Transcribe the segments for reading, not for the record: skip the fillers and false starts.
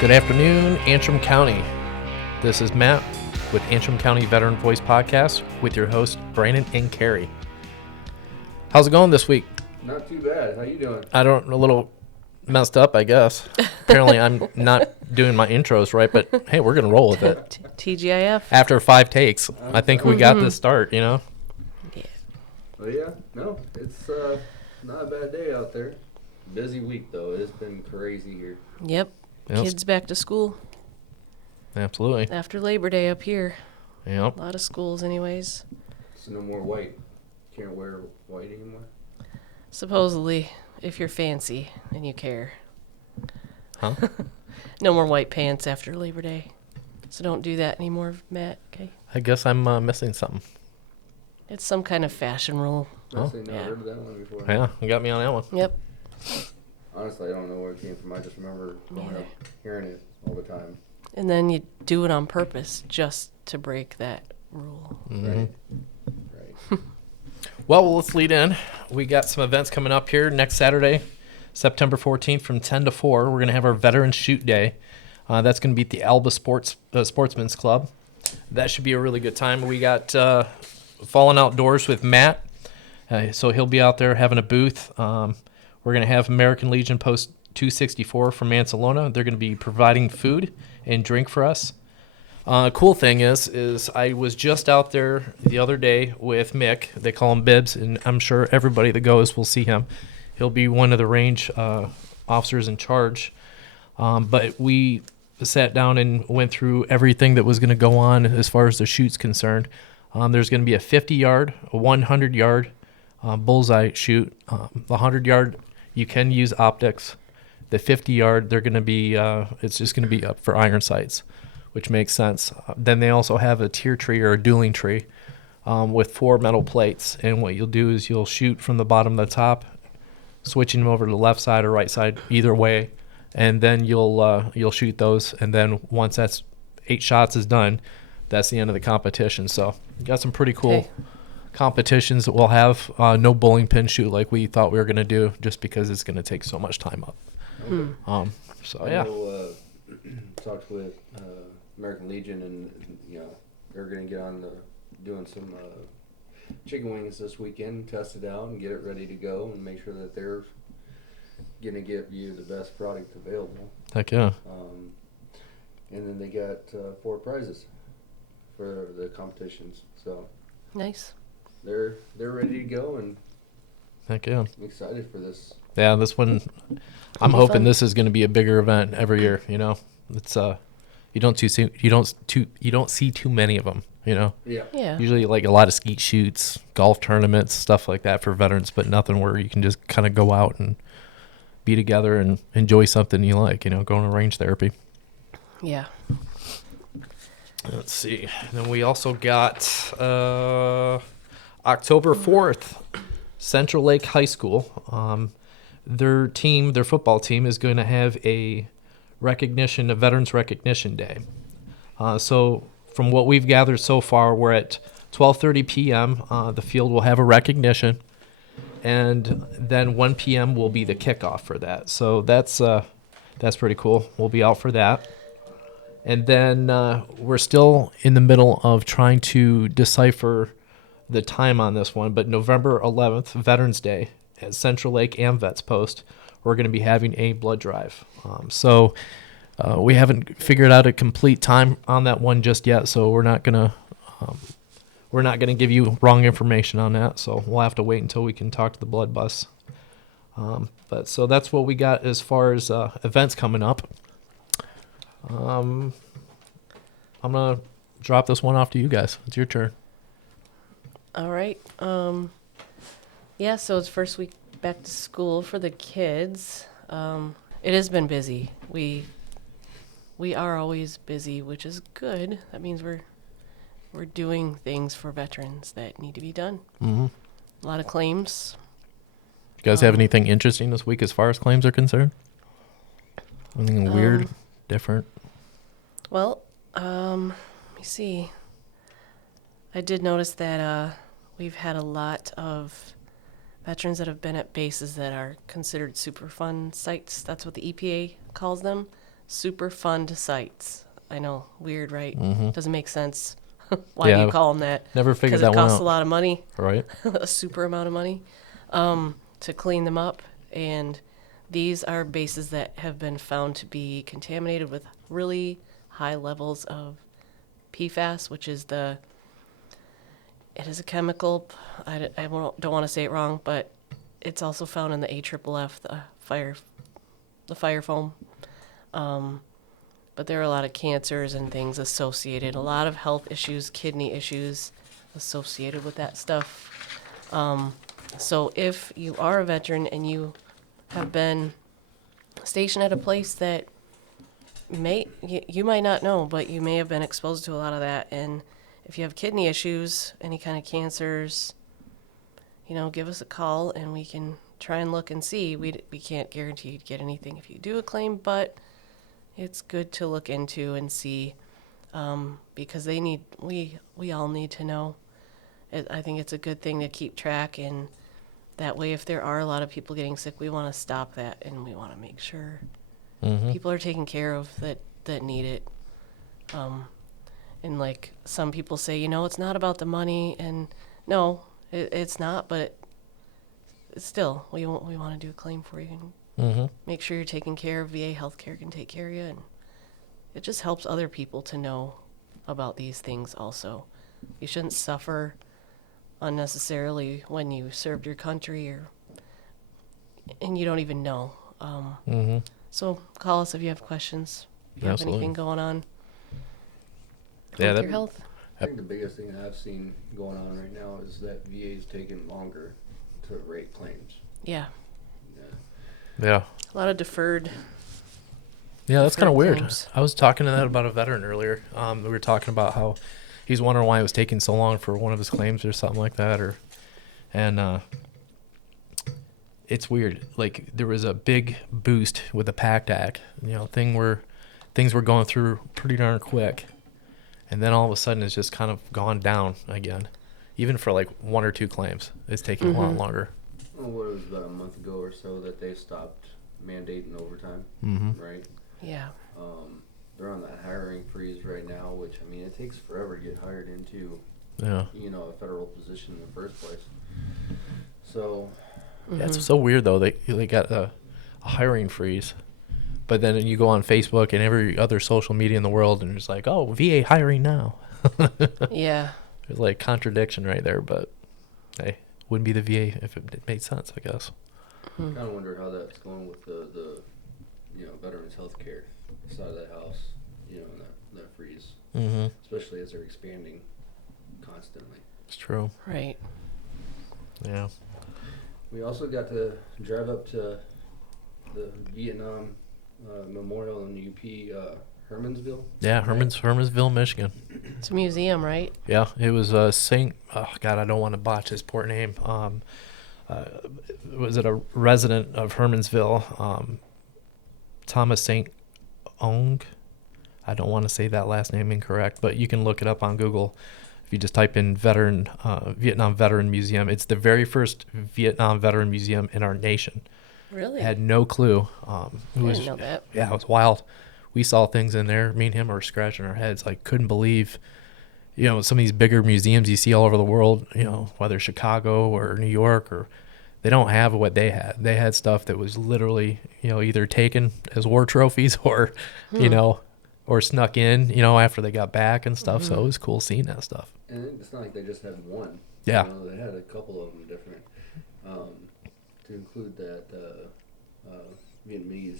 Good afternoon, Antrim County. This is Matt with Antrim County Veteran Voice Podcast with your hosts, Brandon and Carrie. How's it going this week? Not too bad. How you doing? A little messed up, I guess. Apparently, I'm not doing my intros right, but hey, we're going to roll with it. TGIF. After 5 takes, I think we got this start, you know? Yeah. Oh, yeah. No, it's not a bad day out there. Busy week, though. It's been crazy here. Yep. Kids back to school. Absolutely. After Labor Day up here. Yep. A lot of schools anyways. So no more white. Can't wear white anymore? Supposedly, if you're fancy and you care. Huh? No more white pants after Labor Day. So don't do that anymore, Matt, okay? I guess I'm missing something. It's some kind of fashion rule. I've never yeah. heard of that one before. Yeah, you got me on that one. Yep. Honestly, I don't know where it came from. I just remember growing up hearing it all the time. And then you do it on purpose just to break that rule. Mm-hmm. Right. Well, let's lead in. We got some events coming up here next Saturday, September 14th from 10 to 4. We're going to have our Veterans Shoot Day. That's going to be at the Alba Sportsman's Club. That should be a really good time. We got Fallen Outdoors with Matt. So he'll be out there having a booth. We're going to have American Legion Post 264 from Mansalona. They're going to be providing food and drink for us. Cool thing is I was just out there the other day with Mick. They call him Bibbs, and I'm sure everybody that goes will see him. He'll be one of the range officers in charge. But we sat down and went through everything that was going to go on as far as the shoot's concerned. There's going to be a 50-yard, a 100-yard bullseye shoot. The 100-yard, you can use optics. The 50-yard, they're going to be, it's just going to be up for iron sights, which makes sense. Then they also have a tier tree or a dueling tree with 4 metal plates. And what you'll do is you'll shoot from the bottom to the top, switching them over to the left side or right side, either way. And then you'll shoot those. And then once that's 8 shots is done, that's the end of the competition. So you got some pretty cool competitions that we'll have. No bowling pin shoot like we thought we were going to do, just because it's going to take so much time up. Okay. Yeah. I know, talked with American Legion, and they're going to get on doing some chicken wings this weekend, test it out, and get it ready to go, and make sure that they're going to give you the best product available. Heck yeah. And then they got 4 prizes for the competitions, so Nice. they're ready to go, and Heck yeah. I'm excited for this. Yeah, this one, I'm hoping this is going to be a bigger event every year. You know, it's you don't see too many of them. You know, Yeah. usually like a lot of skeet shoots, golf tournaments, stuff like that for veterans, but nothing where you can just kind of go out and be together and enjoy something you like. You know, going to range therapy. Yeah. Let's see. Then we also got October 4th, Central Lake High School. Their football team is going to have a Veterans Recognition Day. So from what we've gathered so far, we're at 12:30 p.m. The field will have a recognition, and then 1 p.m. will be the kickoff for that. So that's pretty cool. We'll be out for that. And then we're still in the middle of trying to decipher the time on this one, but November 11th, Veterans Day, at Central Lake and Vets Post, we're going to be having a blood drive. So we haven't figured out a complete time on that one just yet, so we're not gonna give you wrong information on that. So we'll have to wait until we can talk to the blood bus. But so that's what we got as far as events coming up. I'm gonna drop this one off to you guys. It's your turn. All right. Yeah, so it's first week back to school for the kids. It has been busy. We are always busy, which is good. That means we're doing things for veterans that need to be done. Mm-hmm. A lot of claims. You guys have anything interesting this week as far as claims are concerned? Anything weird, different? Well, let me see. I did notice that we've had a lot of veterans that have been at bases that are considered Superfund sites. That's what the EPA calls them. Superfund sites. I know, weird, right? Mhm. Doesn't make sense. Why do Yeah. you call them that? Never figured Because that it one costs out. a lot of money, Right. a super amount of money, to clean them up. And these are bases that have been found to be contaminated with really high levels of PFAS, which is it is a chemical. Don't want to say it wrong, but it's also found in the AFFF, the fire foam. But there are a lot of cancers and things associated, a lot of health issues, kidney issues associated with that stuff. So if you are a veteran and you have been stationed at a place that you might not know, but you may have been exposed to a lot of that. And if you have kidney issues, any kind of cancers, give us a call and we can try and look and see. We can't guarantee you'd get anything if you do a claim, but it's good to look into and see, because we all need to know. I think it's a good thing to keep track, and that way if there are a lot of people getting sick, we want to stop that, and we want to make sure people are taken care of that need it. And like some people say, it's not about the money, and no, it's not, but still, we want to do a claim for you and make sure you're taken care of. VA healthcare can take care of you, and it just helps other people to know about these things also. You shouldn't suffer unnecessarily when you served your country and you don't even know. So call us if you have questions, if you have Absolutely. anything going on Yeah, with your health. I think the biggest thing that I've seen going on right now is that VA is taking longer to rate claims. Yeah. Yeah. A lot of deferred. Yeah, that's kind of weird. claims. I was talking to that about a veteran earlier. We were talking about how he's wondering why it was taking so long for one of his claims or something like that, and it's weird. Like there was a big boost with the PACT Act, things were going through pretty darn quick, and then all of a sudden it's just kind of gone down again. Even for like one or two claims, it's taking a lot longer. Well, what was about a month ago or so that they stopped mandating overtime, right? Yeah. They're on that hiring freeze right now, which it takes forever to get hired into, Yeah. a federal position in the first place. So, Yeah, it's so weird though. They got a hiring freeze, but then you go on Facebook and every other social media in the world, and it's like, oh, VA hiring now. Yeah. There's like contradiction right there, but hey, wouldn't be the VA if it made sense, I guess. I kind of wonder how that's going with the veterans health care side of the house, and that freeze, especially as they're expanding constantly. It's true. Right. Yeah. We also got to drive up to the Vietnam Memorial in UP Hermansville. Yeah, Hermansville, Michigan. It's a museum, right? Yeah, it was Saint. Oh God, I don't want to botch his poor name. Was it a resident of Hermansville? Thomas Saint Ong. I don't want to say that last name incorrect, but you can look it up on Google. If you just type in Vietnam Veteran Museum, it's the very first Vietnam Veteran Museum in our nation. Really? I had no clue. I didn't know that. Yeah, it was wild. We saw things in there. Me and him were scratching our heads. Like, couldn't believe, some of these bigger museums you see all over the world, whether Chicago or New York, or they don't have what they had. They had stuff that was literally, either taken as war trophies or, or snuck in, after they got back and stuff. So it was cool seeing that stuff. And it's not like they just had one. Yeah. They had a couple of them different. To include that Vietnamese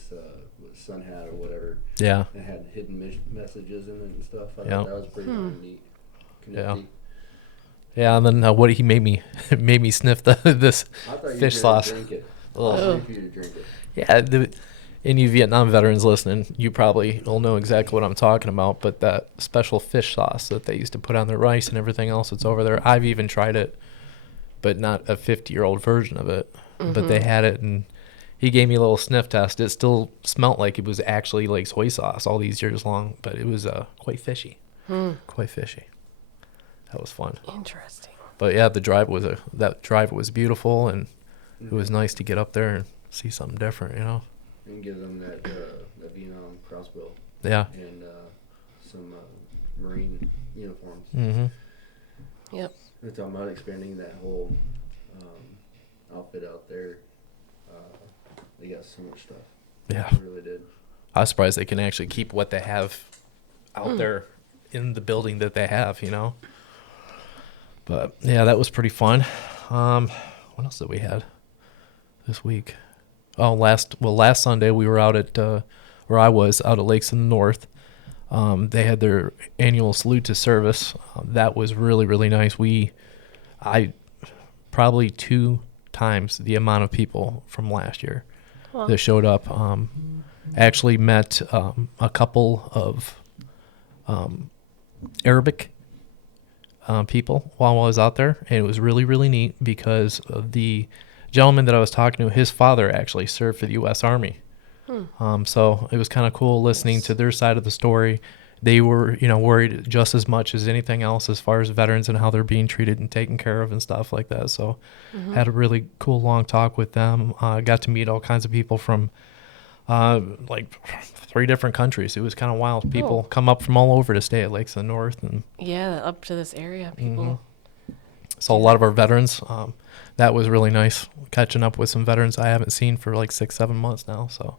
sun hat or whatever. Yeah. It had hidden messages in it and stuff. I Yeah. thought that was pretty neat. Yeah. Yeah, and then what he made me sniff this I thought you fish were sauce. Drink it. Ugh. I was for you to drink it. Yeah, any Vietnam veterans listening, you probably will know exactly what I'm talking about. But that special fish sauce that they used to put on their rice and everything else that's over there, I've even tried it, but not a 50-year-old version of it. But they had it, and he gave me a little sniff test. It still smelled like it was actually like soy sauce all these years long, but it was quite fishy. Quite fishy. That was fun. Interesting. But yeah, that drive was beautiful, and it was nice to get up there and see something different, And give them that Vietnam crossbow Yeah. and some Marine uniforms. Mm-hmm. Yep. They're talking about expanding that whole outfit out there. They got so much stuff. Yeah. They really did. I was surprised they can actually keep what they have out there in the building that they have, you know. But yeah, that was pretty fun. What else did we had this week? Oh, last Sunday we were out at where I was out at Lakes in the North. They had their annual salute to service. That was really, really nice. I probably 2 times the amount of people from last year Well, that showed up. Actually met a couple of Arabic people while I was out there, and it was really, really neat because of the gentleman that I was talking to. His father actually served for the U.S. Army. So it was kind of cool listening to their side of the story. They were, worried just as much as anything else as far as veterans and how they're being treated and taken care of and stuff like that. So had a really cool long talk with them. Got to meet all kinds of people from like 3 different countries. It was kind of wild. People come up from all over to stay at Lakes of the North, and yeah, up to this area, people. saw a lot of our veterans. That was really nice, catching up with some veterans I haven't seen for like 6-7 months now. So,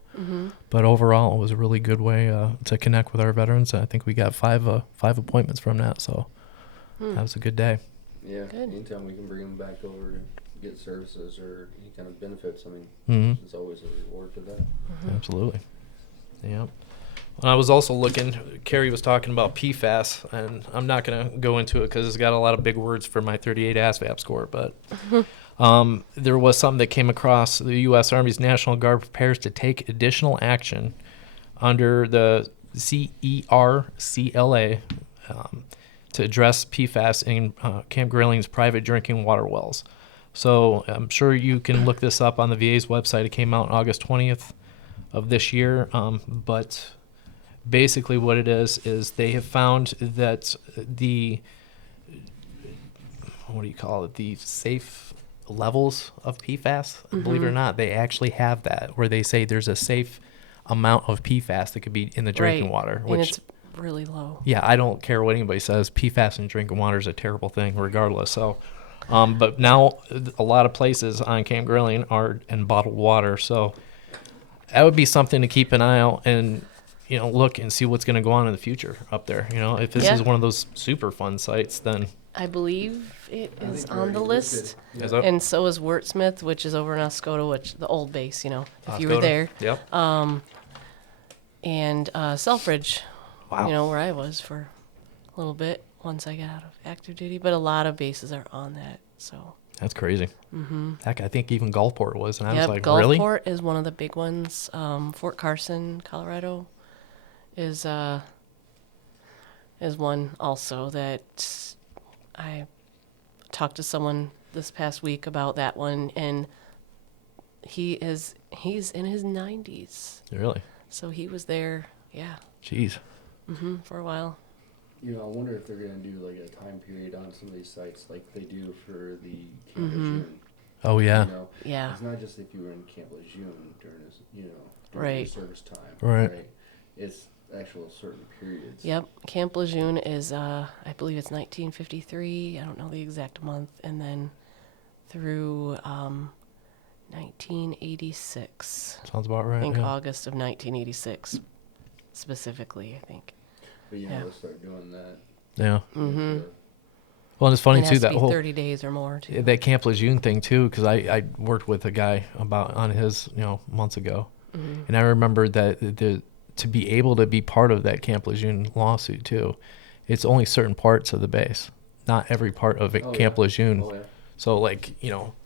but overall, it was a really good way to connect with our veterans. I think we got 5 appointments from that. So that was a good day. Yeah. Good. Anytime we can bring them back over to get services or any kind of benefits, I mean, Mhm. there's always a reward to that. Absolutely. Yep. I was also looking, Carrie was talking about PFAS, and I'm not going to go into it because it's got a lot of big words for my 38 ASVAB score, but there was something that came across. The U.S. Army's National Guard prepares to take additional action under the CERCLA to address PFAS in Camp Grayling's private drinking water wells. So I'm sure you can look this up on the VA's website. It came out August 20th of this year, but basically what it is they have found that the safe levels of PFAS, believe it or not, they actually have that where they say there's a safe amount of PFAS that could be in the drinking water, and which it's really low. yeah, I don't care what anybody says, PFAS in drinking water is a terrible thing regardless. So but now a lot of places on Camp Grilling are in bottled water, so that would be something to keep an eye out and look and see what's going to go on in the future up there. If this is one of those super fun sites, then I believe it I is think we're on the already list. listed. is that And so is Wurtsmith, which is over in Oscoda, which the old base, if you were Oscoda? there. Yep. And Selfridge, Wow. where I was for a little bit once I got out of active duty. But a lot of bases are on that. So That's crazy. Heck, I think even Gulfport was, and I was like, Gulfport really? is one of the big ones. Fort Carson, Colorado, is one also that I talked to someone this past week about that one, and he's in his 90s, Really? so he was there, Jeez. for a while. I wonder if they're going to do like a time period on some of these sites like they do for the Camp Lejeune. Oh, yeah. Yeah. It's not just if you were in Camp Lejeune during this, during your Right. service time. Right. It's actual certain periods. Yep, Camp Lejeune is I believe it's 1953. I don't know the exact month, and then through 1986. Sounds about right. I think yeah. August of 1986, specifically. I think. But Yeah. they'll start doing that. Yeah. Mm-hmm. Well, and it's funny It too has to that be whole 30 days or more too. that Camp Lejeune thing too, because I worked with a guy on his months ago, and I remember that to be able to be part of that Camp Lejeune lawsuit too, it's only certain parts of the base, not every part of it, Camp Lejeune. Oh, yeah. So like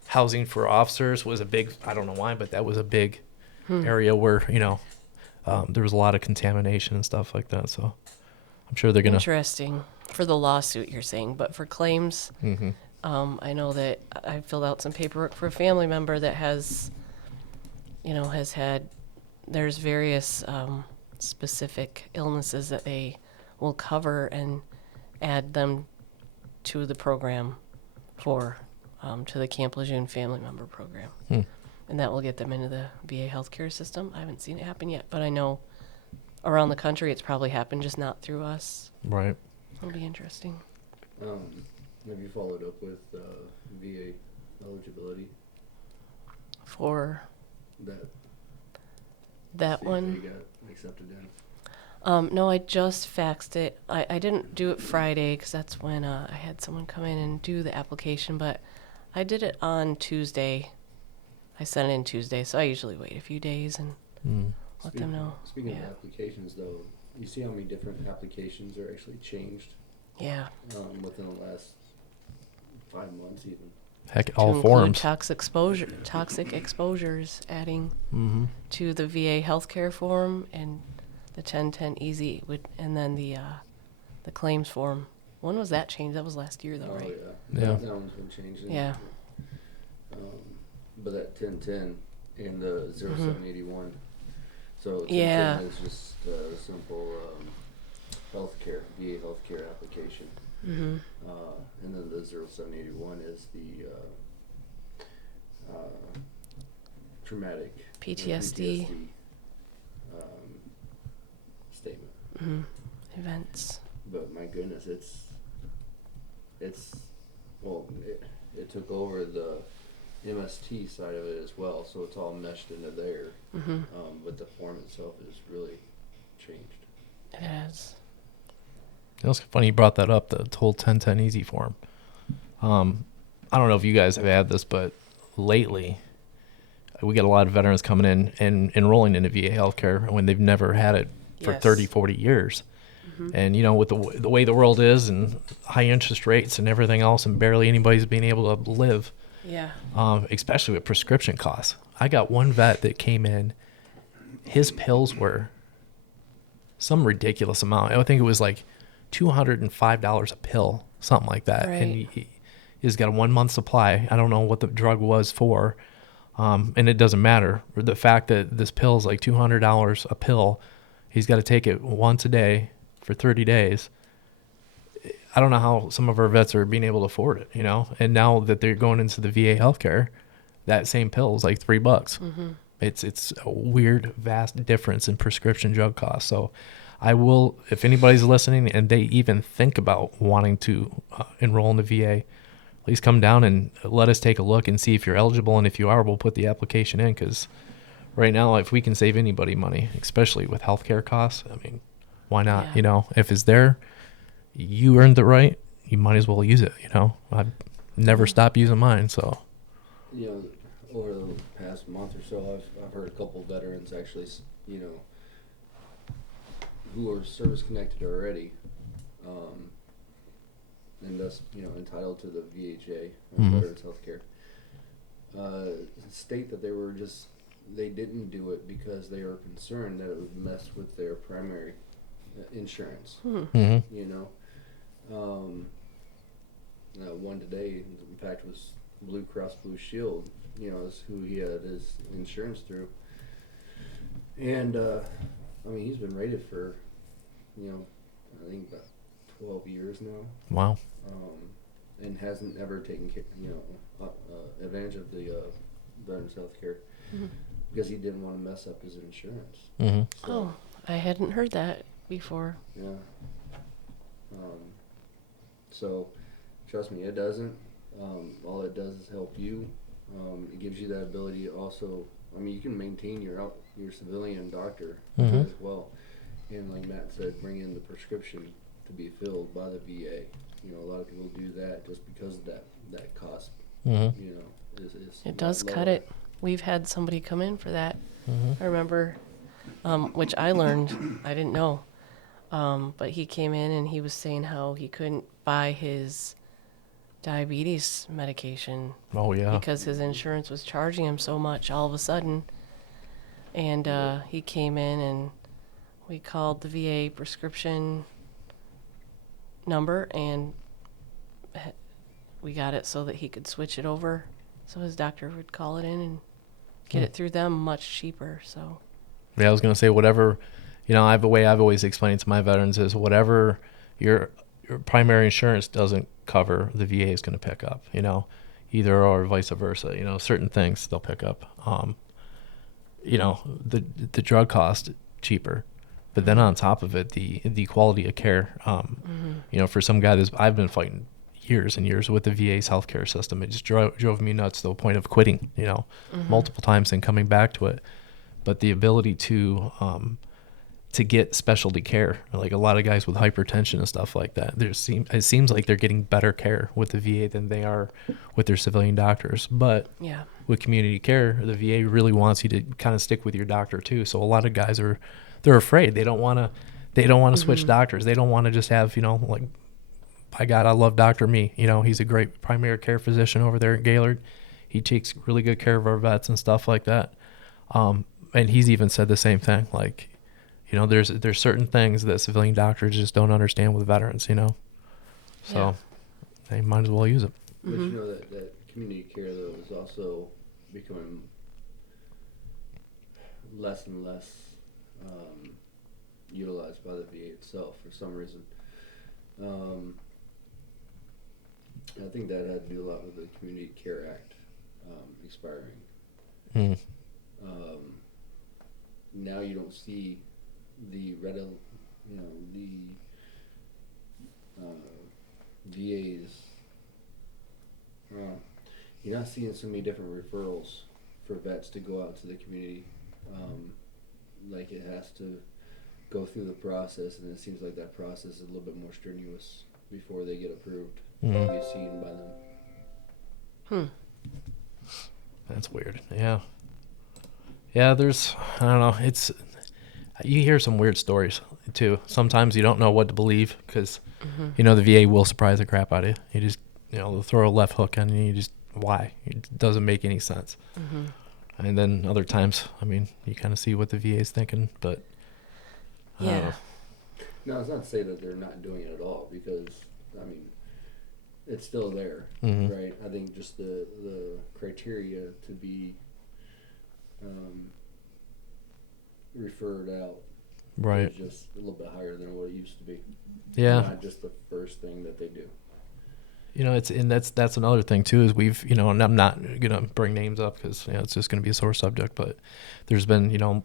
housing for officers was a big, I don't know why, but that was a big area where there was a lot of contamination and stuff like that. So I'm sure they're gonna. Interesting for the lawsuit you're saying, but for claims, I know that I filled out some paperwork for a family member that has had. There's various specific illnesses that they will cover and add them to the program for to the Camp Lejeune family member program, and that will get them into the VA healthcare system. I haven't seen it happen yet, but I know around the country, it's probably happened, just not through us. Right. It'll be interesting. Have you followed up with VA eligibility? For That that state one, that you got accepted in? no, I just faxed it. I didn't do it Friday because that's when I had someone come in and do the application, but I did it on Tuesday. I sent it in Tuesday, so I usually wait a few days and let them know. Speaking Yeah. of applications, though, you see how many different applications are actually changed Yeah. within the last 5 months, even. Heck, To all include forms. toxic exposures, adding Mm-hmm. to the VA healthcare form and the 1010 easy and then the claims form. When was that changed? That was last year, though, right? Yeah. Yeah. That one's been changed. Yeah. But that 1010 and the 0781. So 1010 Yeah. is just a simple healthcare, VA healthcare application. Mm-hmm. And then the 0781 is the traumatic PTSD. Statement. Mm-hmm. Events. But my goodness, it took over the MST side of it as well, so it's all meshed into there. Mm-hmm. But the form itself is really changed. It is. It was funny you brought that up, the whole 1010 easy form. I don't know if you guys have had this, but lately we get a lot of veterans coming in and enrolling into VA healthcare when they've never had it for Yes. 30, 40 years. Mm-hmm. And, with the way the world is and high interest rates and everything else, and barely anybody's being able to live, Yeah. especially with prescription costs. I got one vet that came in, his pills were some ridiculous amount. I think it was like $205 a pill, something like that. Right. And he's got a 1 month supply. I don't know what the drug was for. And it doesn't matter. The fact that this pill is like $200 a pill, he's got to take it once a day for 30 days. I don't know how some of our vets are being able to afford it, and now that they're going into the VA healthcare, that same pill is like $3. Mm-hmm. It's a weird, vast difference in prescription drug costs. So I will, if anybody's listening and they even think about wanting to enroll in the VA, please come down and let us take a look and see if you're eligible. And if you are, we'll put the application in, because right now, if we can save anybody money, especially with healthcare costs, I mean, why not? Yeah. If it's there, you earned the right, you might as well use it. I've never stopped using mine. So Over the past month or so, I've heard a couple of veterans actually, who are service connected already, and thus, entitled to the VHA, or Mhm. Veterans Healthcare, state that they didn't do it because they were concerned that it would mess with their primary insurance. mm-hmm. One today, in fact, was Blue Cross Blue Shield, is who he had his insurance through. And, he's been rated for, I think about 12 years now. Wow. And hasn't ever taken advantage of the Veterans Health Care Mm-hmm. because he didn't want to mess up his insurance. Mm-hmm. So, Oh, I hadn't heard that before. yeah. So, trust me, it doesn't. All it does is help you. It gives you that ability to also, you can maintain your civilian doctor Mhm. as well. And like Matt said, bring in the prescription to be filled by the VA. A lot of people do that just because of that cost, Mm-hmm. is It does cut lower. it. We've had somebody come in for that. Mm-hmm. I remember, which I learned, I didn't know. But he came in and he was saying how he couldn't buy his diabetes medication Oh yeah. because his insurance was charging him so much all of a sudden. And he came in and we called the VA prescription number and we got it so that he could switch it over. So his doctor would call it in and get it through them much cheaper. So Yeah, I was gonna say whatever. I have a way I've always explained to my veterans is whatever your primary insurance doesn't cover, the VA is going to pick up. Either or vice versa. Certain things they'll pick up. The drug cost cheaper. But then on top of it, the quality of care, you know, for some guy I've been fighting years and years with the VA's healthcare system. It just drove me nuts to the point of quitting, you know, multiple times and coming back to it. But the ability to get specialty care, like a lot of guys with hypertension and stuff like that, it seems like they're getting better care with the VA than they are with their civilian doctors. But Yeah. with community care, the VA really wants you to kind of stick with your doctor too. So a lot of guys they're afraid. They don't want to switch doctors. They don't want to just have, you know, like, by God, I love Dr. Me. You know, he's a great primary care physician over there at Gaylord. He takes really good care of our vets and stuff like that. And he's even said the same thing. Like, you know, there's certain things that civilian doctors just don't understand with veterans, you know. So they might as well use it. But you know that community care, though, is also becoming less and less utilized by the VA itself for some reason. I think that had to do a lot with the Community Care Act expiring. Now you don't see the VAs. You're not seeing so many different referrals for vets to go out to the community. Like it has to go through the process, and it seems like that process is a little bit more strenuous before they get approved to be seen by them. That's weird. Yeah. Yeah, I don't know. You hear some weird stories too. Sometimes you don't know what to believe because, you know, the VA will surprise the crap out of you. You just, you know, they'll throw a left hook on you. Why? It doesn't make any sense. And then other times, I mean, you kind of see what the VA is thinking, but I don't know. No, it's not to say that they're not doing it at all, because, I mean, it's still there, right? I think just the criteria to be referred out Right. is just a little bit higher than what it used to be. Yeah. Not just the first thing that they do. You know, that's another thing too, is we've, you know, and I'm not going to bring names up because, you know, it's just going to be a sore subject, but there's been, you know,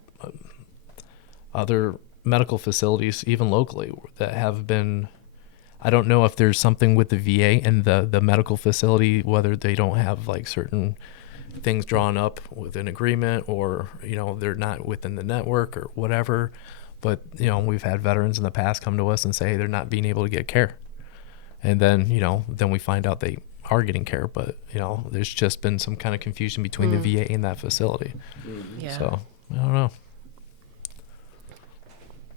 other medical facilities, even locally, that have been, I don't know if there's something with the VA and the medical facility, whether they don't have like certain things drawn up with an agreement, or, you know, they're not within the network or whatever. But, you know, we've had veterans in the past come to us and say they're not being able to get care. And then, you know, then we find out they are getting care, but, you know, there's just been some kind of confusion between the VA and that facility. Yeah. So, I don't know.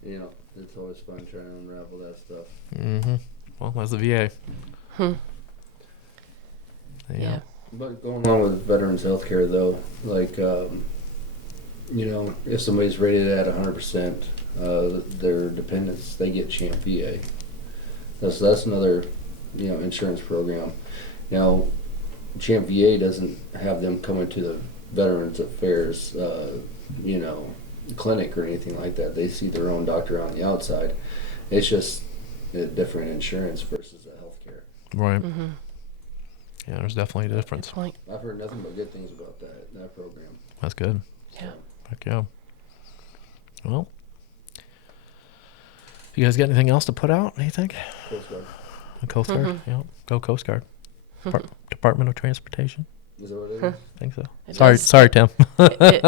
You know, it's always fun trying to unravel that stuff. Well, that's the VA. Yeah. But going on with veterans health care, though, like, you know, if somebody's rated at 100%, their dependents, they get Champ VA. That's another, you know, insurance program. Now, Champ VA doesn't have them coming to the Veterans Affairs, you know, clinic or anything like that. They see their own doctor on the outside. It's just a different insurance versus a health care. Right. Yeah, there's definitely a Good difference. point. I've heard nothing but good things about that program. That's good. Yeah. Heck yeah. Well, you guys got anything else to put out, anything? Coast Guard. A Coast Guard? Yeah. Go Coast Guard. Department of Transportation? Is that what it is? I think so. It Sorry, does. Tim.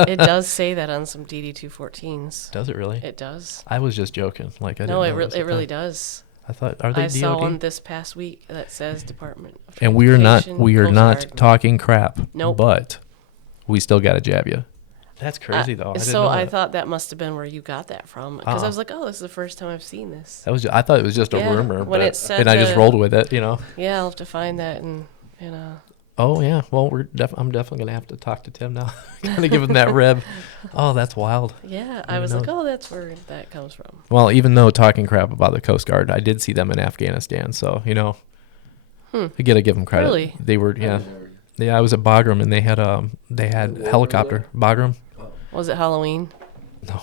It does say that on some DD-214s. Does it really? It does. I was just joking. Like, I No, didn't know it really thing. does. I thought, are they I DOD? saw one this past week that says Department of And we are not Transportation, Coast Guard. talking crap. Nope. But we still got to jab you. That's crazy though. I didn't So know I that. thought that must have been where you got that from, because I Uh-uh. was like, oh, this is the first time I've seen this. That was I thought it was just a Yeah, rumor, when but it said and I just the- rolled with it, you know. Yeah, I'll have to find that and Oh yeah, well I'm definitely gonna have to talk to Tim now, kind of give him that rib. Oh, that's wild. yeah, I Who was like, knows? oh, that's where that comes from. Well, even though talking crap about the Coast Guard, I did see them in Afghanistan, so you know, I gotta give them credit. Really? They were I've never- I was at Bagram and they had war helicopter Bagram. Was it Halloween? No.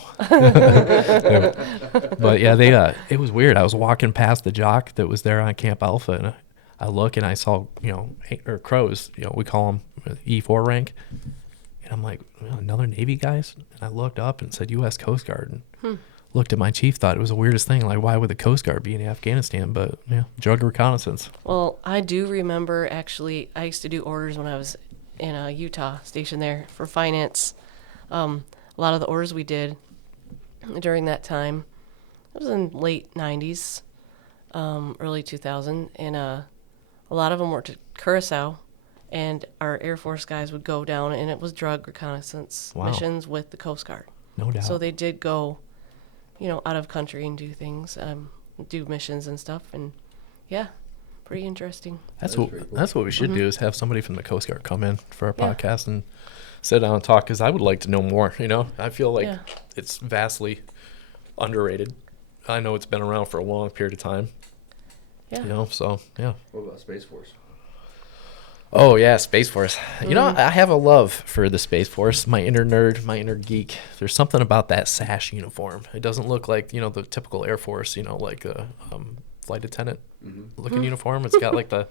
But yeah, it was weird. I was walking past the jock that was there on Camp Alpha, and I look and I saw, you know, or crows, you know, we call them E4 rank. And I'm like, well, another Navy guys? And I looked up and said U.S. Coast Guard. And looked at my chief, thought it was the weirdest thing. Like, why would the Coast Guard be in Afghanistan? But yeah, drug reconnaissance. Well, I do remember actually, I used to do orders when I was in Utah, stationed there for finance. A lot of the orders we did during that time, it was in late 90s, early 2000, and a lot of them were to Curacao, and our Air Force guys would go down, and it was drug reconnaissance missions with the Coast Guard. No doubt. So they did go, out of country and do things, do missions and stuff, and yeah, pretty interesting. That's That is pretty cool. that's what we should do, is have somebody from the Coast Guard come in for our Yeah. podcast and sit down and talk, because I would like to know more. I feel like Yeah. it's vastly underrated. I know it's been around for a long period of time. Yeah. So yeah. What about Space Force? Oh yeah, Space Force. I have a love for the Space Force. My inner nerd, my inner geek. There's something about that sash uniform. It doesn't look like the typical Air Force. Like a flight attendant looking uniform. It's got like the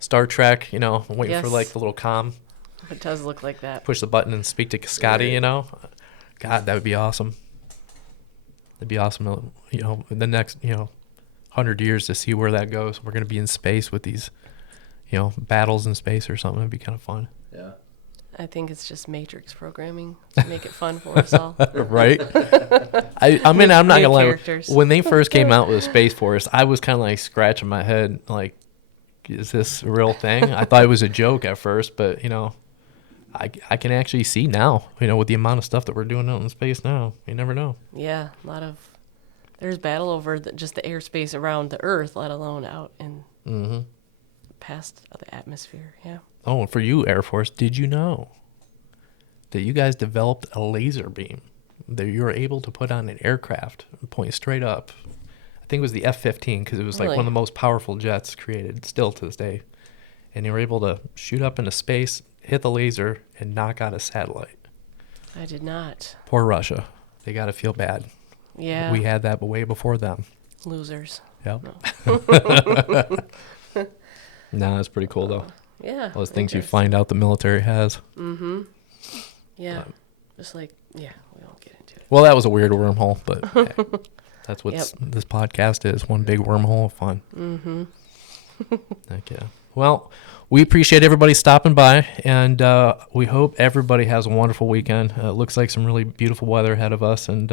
Star Trek. I'm waiting for Yes. like the little comm. It does look like that. Push the button and speak to Scotty. Right. God, that would be awesome. It'd be awesome. In the next 100 years to see where that goes. We're gonna be in space with these. Battles in space or something. It'd be kind of fun. Yeah. I think it's just Matrix programming to make it fun for us all. Right? I'm not New gonna lie. characters. When they first came out with Space Force, I was kind of like scratching my head, like, is this a real thing? I thought it was a joke at first, but I can actually see now, with the amount of stuff that we're doing out in space now. You never know. Yeah, there's battle over just the airspace around the Earth, let alone out in past the atmosphere. Yeah. Oh, and for you, Air Force, did you know that you guys developed a laser beam that you were able to put on an aircraft and point straight up? I think it was the F-15, because it was like Really? one of the most powerful jets created still to this day. And you were able to shoot up into space, hit the laser, and knock out a satellite. I did not. Poor Russia. They got to feel bad. Yeah. We had that way before them. Losers. Yep. No, that's pretty cool, though. Yeah. Those things you interesting. find out the military has. Yeah. Just like, we won't get into it. Well, that was a weird wormhole, but hey, that's what Yep. this podcast is, one big wormhole of fun. Heck yeah. Well, we appreciate everybody stopping by, and we hope everybody has a wonderful weekend. It looks like some really beautiful weather ahead of us, and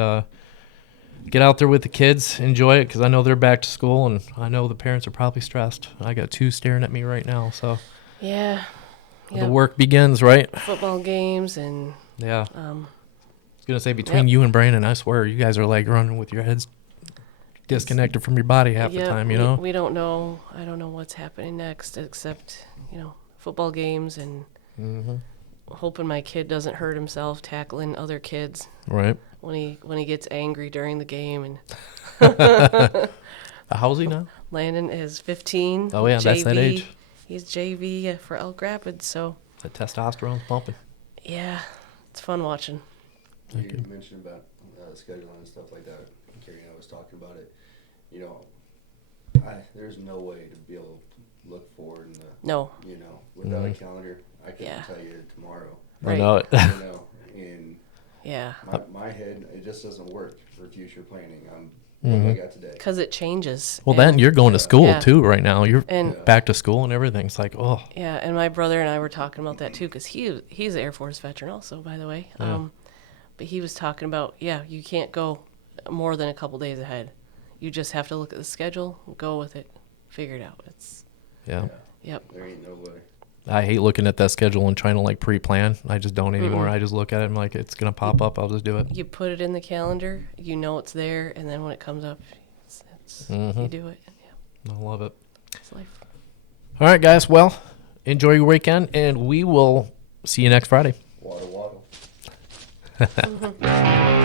get out there with the kids, enjoy it, because I know they're back to school, and I know the parents are probably stressed. I got 2 staring at me right now, so Yeah. the work begins, right? Football games and Yeah. I was going to say, between you and Brandon, I swear, you guys are like running with your heads disconnected from your body half the time, We don't know. I don't know what's happening next, except football games and hoping my kid doesn't hurt himself tackling other kids Right. when he gets angry during the game. And How's he now? Landon is 15. Oh, yeah, that's that age. He's JV for Elk Rapids, so The testosterone's pumping. yeah, it's fun watching. You mentioned about scheduling and stuff like that. Carrie and I was talking about it. There's no way to be able to look forward in the No, without a calendar. I couldn't Yeah. tell you tomorrow. I know it. And yeah, my head, it just doesn't work for future planning. What have I got today? because it changes. Well, then And- you're going to school Yeah. too right now. You're And- back to school and everything. It's like, oh, Yeah, and my brother and I were talking about that too, because he's an Air Force veteran also, by the way. Yeah. But he was talking about, you can't go more than a couple days ahead. You just have to look at the schedule, go with it, figure it out. yeah. Yep. There ain't no way. I hate looking at that schedule and trying to like pre-plan. I just don't anymore. I just look at it and like, it's going to pop up. I'll just do it. You put it in the calendar, it's there, and then when it comes up, you do it. Yeah, I love it. it's life. All right, guys. Well, enjoy your weekend, and we will see you next Friday. Waddle, waddle.